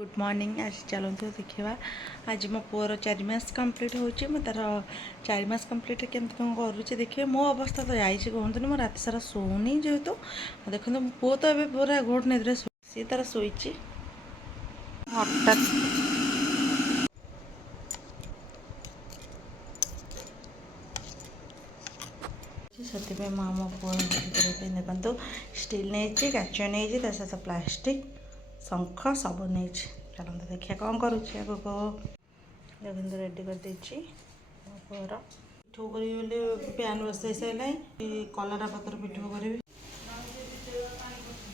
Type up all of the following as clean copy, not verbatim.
Good morning. आज चलते देखा आज मो पुअर 4 मास कंप्लीट होची मैं तार 4 मास कंप्लीट केमती कौन करुचे देखिए। मो अवस्था तो जाइए कहतुनि मो रात सारा शोनी जेहेतु देखो मो पुओ तो ए पूरा घोट निद्रे सी तार शोची हठात से मो पुओ देखते स्टील नहीं काच नहीं सहित प्लास्टिक शंख सब नहीं। चलते देखिए कौन करुच्छे आगको देखते रेडी कर पुअर पिठू कर प्यान बसई सारे कलरा पतर पिठू करी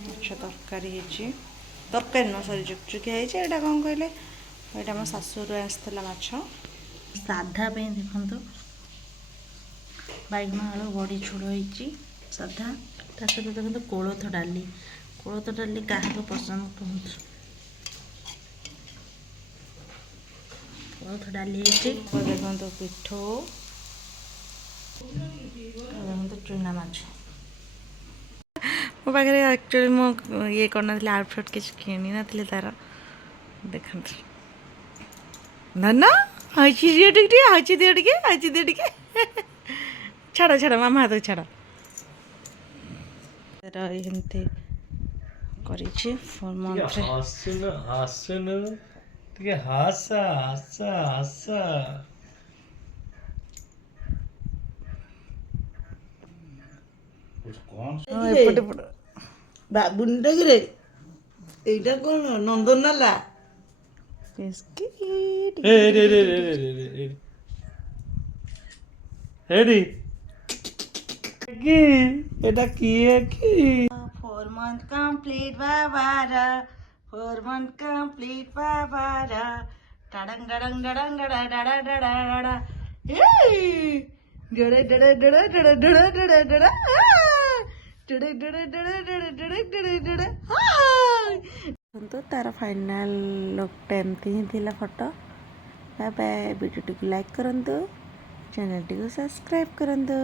माछ तरकारी तरकारी न सरी चुकचुकिया यहाँ कौन कहले यहाँ मो शाशुर आसला माछ साधा देखु बैगन आलू बड़ी छुड़ होती साधा ता सहित देखते कोलथ डाली क्या पसंद कहूँ कोलथ डाली देखो पिठो देखो चूना माछ मो पाखे एक्चुअली मो ये करना आउटफिट किसी किणी नी तार देखते ना हची दिए टिके हची दिए टिके छाड़ छाड़ मामा हाथ छाड़ एमती कर बाबुनिटा कि एटा कौन नंदन नाला এটা কি কি 4 month complete babara 4 month complete babara tadang dadang dadang dadang dadang dadang hey dada dada dada dada dada dada dada dada dada dada dada dada dada तो तार फाइनल लुक एमती ही थिला फोटो। Bye bye. वीडियो टी like करंतु, channel टी subscribe करंतु।